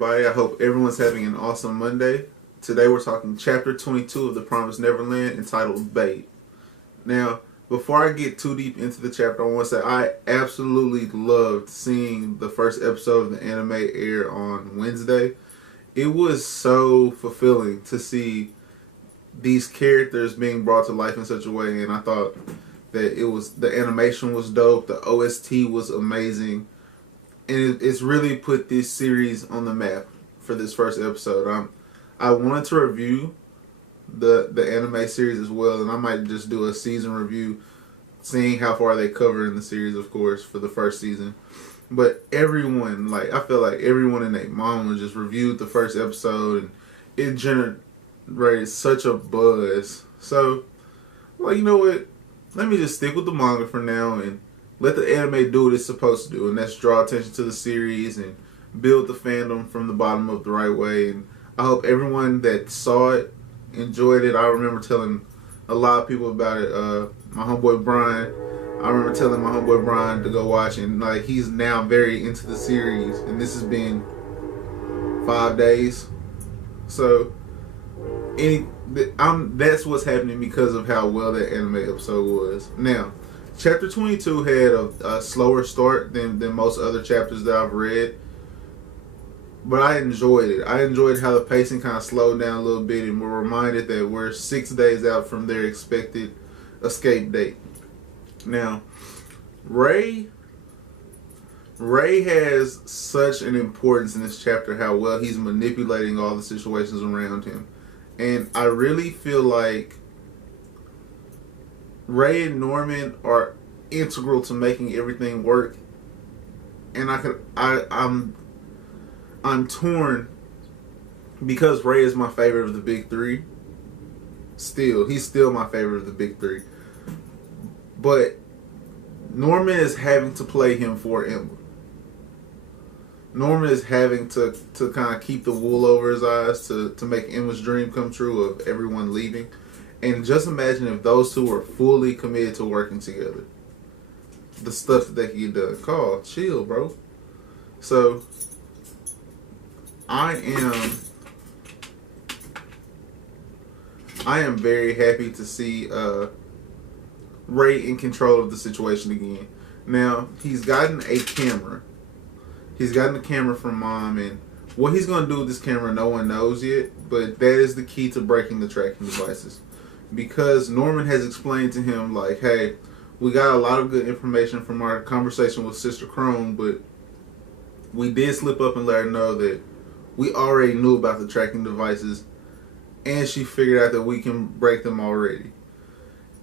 everybody. I hope everyone's having an awesome Monday. Today we're talking chapter 22 of The Promised Neverland entitled Babe. Now, before I get too deep into the chapter, I want to say I absolutely loved seeing the first episode of the anime air on Wednesday. It was so fulfilling to see these characters being brought to life in such a way, and I thought that the animation was dope, the OST was amazing. And it's really put this series on the map for this first episode. I wanted to review the anime series as well, and I might just do a season review, seeing how far they cover in the series, of course, for the first season. But everyone, I feel like everyone and their mom just reviewed the first episode, and it generated such a buzz. So, you know what? Let me just stick with the manga for now and let the anime do what it's supposed to do, and that's draw attention to the series and build the fandom from the bottom up the right way. And I hope everyone that saw it enjoyed it. I remember telling a lot of people about it. My homeboy Brian, I remember telling my homeboy Brian to go watch, and he's now very into the series, and this has been 5 days. So that's what's happening because of how well that anime episode was. Now, Chapter 22 had a slower start than most other chapters that I've read, but I enjoyed it. I enjoyed how the pacing kind of slowed down a little bit, and we're reminded that we're 6 days out from their expected escape date. Now, Ray has such an importance in this chapter, how well he's manipulating all the situations around him. And I really feel like Ray and Norman are integral to making everything work, and I'm torn because Ray is my favorite of the big three. He's still my favorite of the big three, but Norman is having to play him for Emma. Norman is having to kind of keep the wool over his eyes to make Emma's dream come true of everyone leaving. And just imagine if those two were fully committed to working together. The stuff that they could get done. Carl, chill, bro. So, I am very happy to see Ray in control of the situation again. Now, he's gotten a camera. He's gotten a camera from Mom, and what he's going to do with this camera, no one knows yet, but that is the key to breaking the tracking devices. Because Norman has explained to him, hey, we got a lot of good information from our conversation with Sister Crone, but we did slip up and let her know that we already knew about the tracking devices, and she figured out that we can break them already.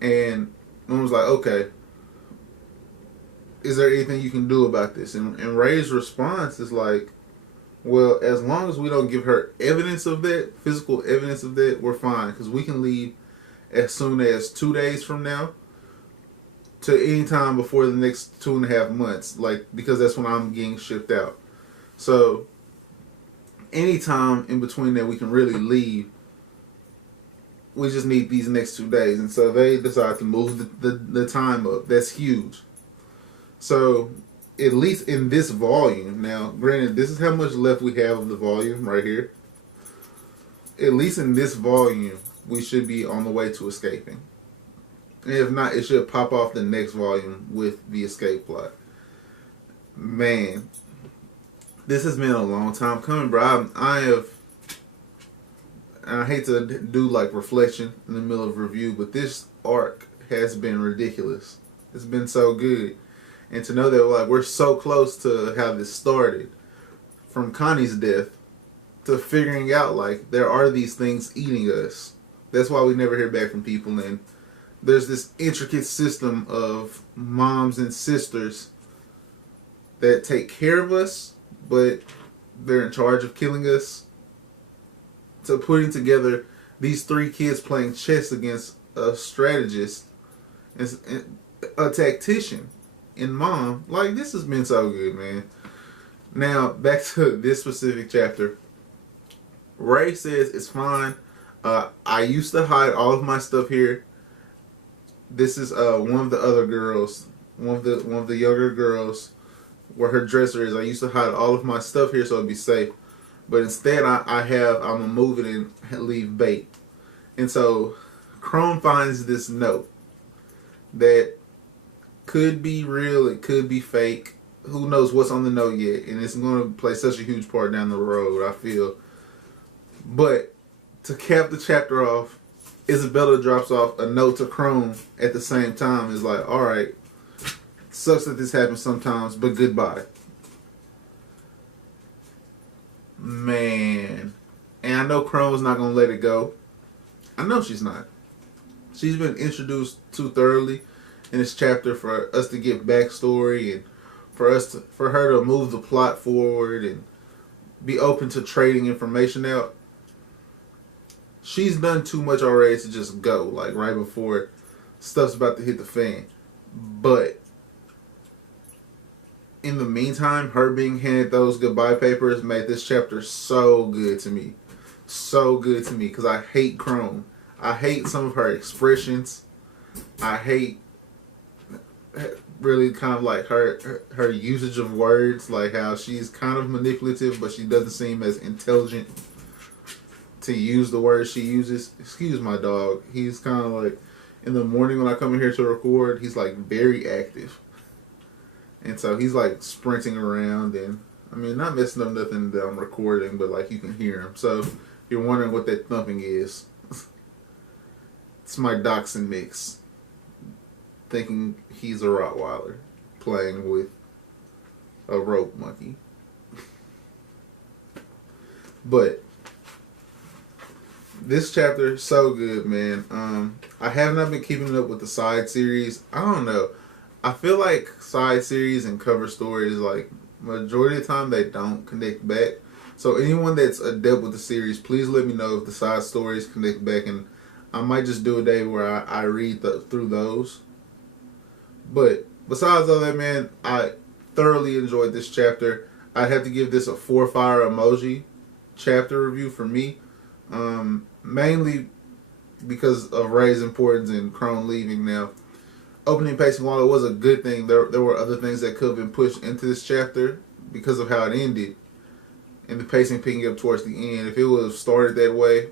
And Norman's like, okay, is there anything you can do about this? And Ray's response is well, as long as we don't give her evidence of that, physical evidence of that, we're fine, because we can leave as soon as 2 days from now to any time before the next 2.5 months, because that's when I'm getting shipped out. So anytime in between that we can really leave. We just need these next 2 days. And so they decide to move the time up. That's huge. So at least in this volume, now granted this is how much left we have of the volume right here. At least in this volume, we should be on the way to escaping. And if not, it should pop off the next volume with the escape plot. Man, this has been a long time coming, bro. I hate to do reflection in the middle of review, but this arc has been ridiculous. It's been so good. And to know that we're so close to how this started, from Connie's death to figuring out there are these things eating us. That's why we never hear back from people, and there's this intricate system of moms and sisters that take care of us, but they're in charge of killing us. So putting together these 3 kids playing chess against a strategist, and a tactician, and Mom, this has been so good, man. Now, back to this specific chapter. Ray says it's fine. I used to hide all of my stuff here. This is one of the other girls, one of the younger girls, where her dresser is. I used to hide all of my stuff here so it'd be safe. But instead, I'm gonna move it and leave bait. And so, Crone finds this note that could be real, it could be fake. Who knows what's on the note yet? And it's going to play such a huge part down the road, I feel. But to cap the chapter off, Isabella drops off a note to Crone at the same time. It's like, all right, sucks that this happens sometimes, but goodbye. Man. And I know Crone's not going to let it go. I know she's not. She's been introduced too thoroughly in this chapter for us to get backstory and for her to move the plot forward and be open to trading information out. She's done too much already to just go, like right before stuff's about to hit the fan. But in the meantime, her being handed those goodbye papers made this chapter so good to me. So good to me, because I hate Crone. I hate some of her expressions. I hate really kind of like her usage of words, like how she's kind of manipulative, but she doesn't seem as intelligent to use the words she uses. Excuse my dog. He's kind of like, in the morning when I come in here to record, he's like very active. And so he's like sprinting around and, I mean, not messing up nothing that I'm recording, but like you can hear him. So if you're wondering what that thumping is, it's my dachshund mix. Thinking he's a Rottweiler playing with a rope monkey. But this chapter so good, man. I have not been keeping up with the side series. I don't know. I feel like side series and cover stories, like majority of the time, they don't connect back. So anyone that's adept with the series, please let me know if the side stories connect back, and I might just do a day where I read through those. But besides all that, man, I thoroughly enjoyed this chapter. I'd have to give this a 4 fire emoji chapter review for me. Mainly because of Ray's importance and Crone leaving now. Opening pacing, while it was a good thing, there were other things that could have been pushed into this chapter because of how it ended. And the pacing picking up towards the end. If it would have started that way,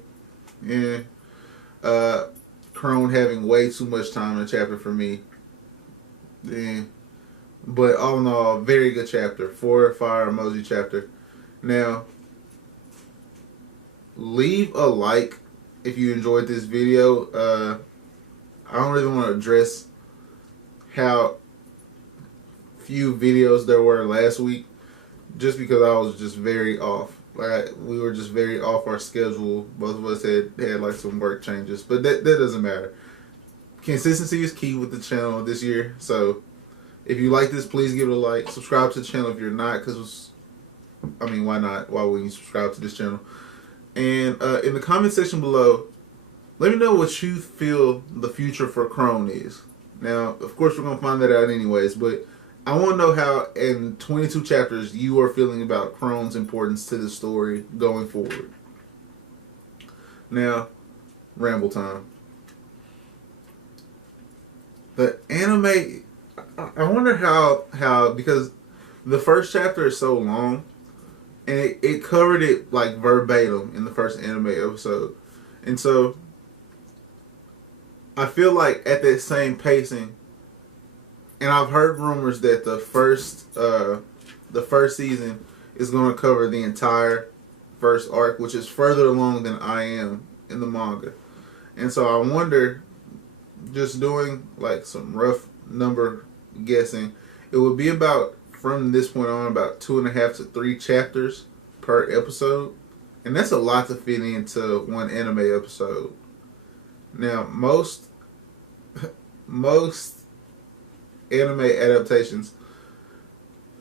Crone having way too much time in the chapter for me. But all in all, very good chapter. 4 fire emoji chapter. Now, leave a like if you enjoyed this video. I don't really want to address how few videos there were last week, just because I was just very off. Like, we were just very off our schedule. Both of us had like some work changes, but that doesn't matter. Consistency is key with the channel this year. So if you like this, please give it a like. Subscribe to the channel if you're not, because, I mean, why not? Why wouldn't you subscribe to this channel? And in the comment section below, let me know what you feel the future for Crone is. Now, of course, we're going to find that out anyways, but I want to know how, in 22 chapters, you are feeling about Crone's importance to the story going forward. Now, ramble time. The anime, I wonder how, because the first chapter is so long, and it covered it like verbatim in the first anime episode. And so I feel like at that same pacing, and I've heard rumors that the first season is going to cover the entire first arc, which is further along than I am in the manga. And so I wonder, just doing like some rough number guessing, it would be about, from this point on, about 2.5 to 3 chapters per episode. And that's a lot to fit into one anime episode. Now, most anime adaptations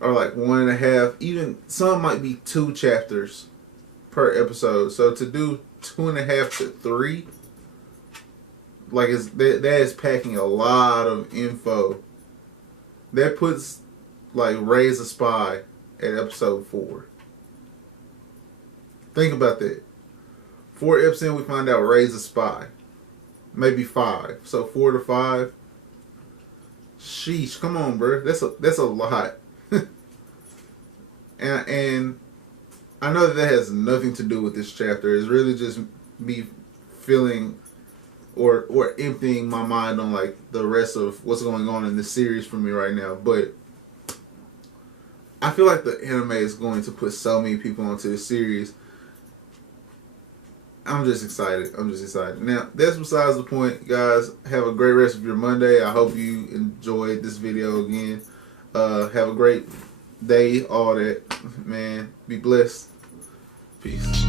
are like 1.5, even some might be 2 chapters per episode. So to do 2.5 to 3, like, that is packing a lot of info. That puts like Ray's a spy at episode 4. Think about that. 4 episodes in, we find out Ray's a spy. Maybe 5. So 4 to 5. Sheesh, come on, bro. That's a lot. and I know that has nothing to do with this chapter. It's really just me feeling or emptying my mind on like the rest of what's going on in the series for me right now. But I feel like the anime is going to put so many people onto the series. I'm just excited. I'm just excited. Now, that's besides the point, guys. Have a great rest of your Monday. I hope you enjoyed this video again. Have a great day, all that. Man, be blessed. Peace.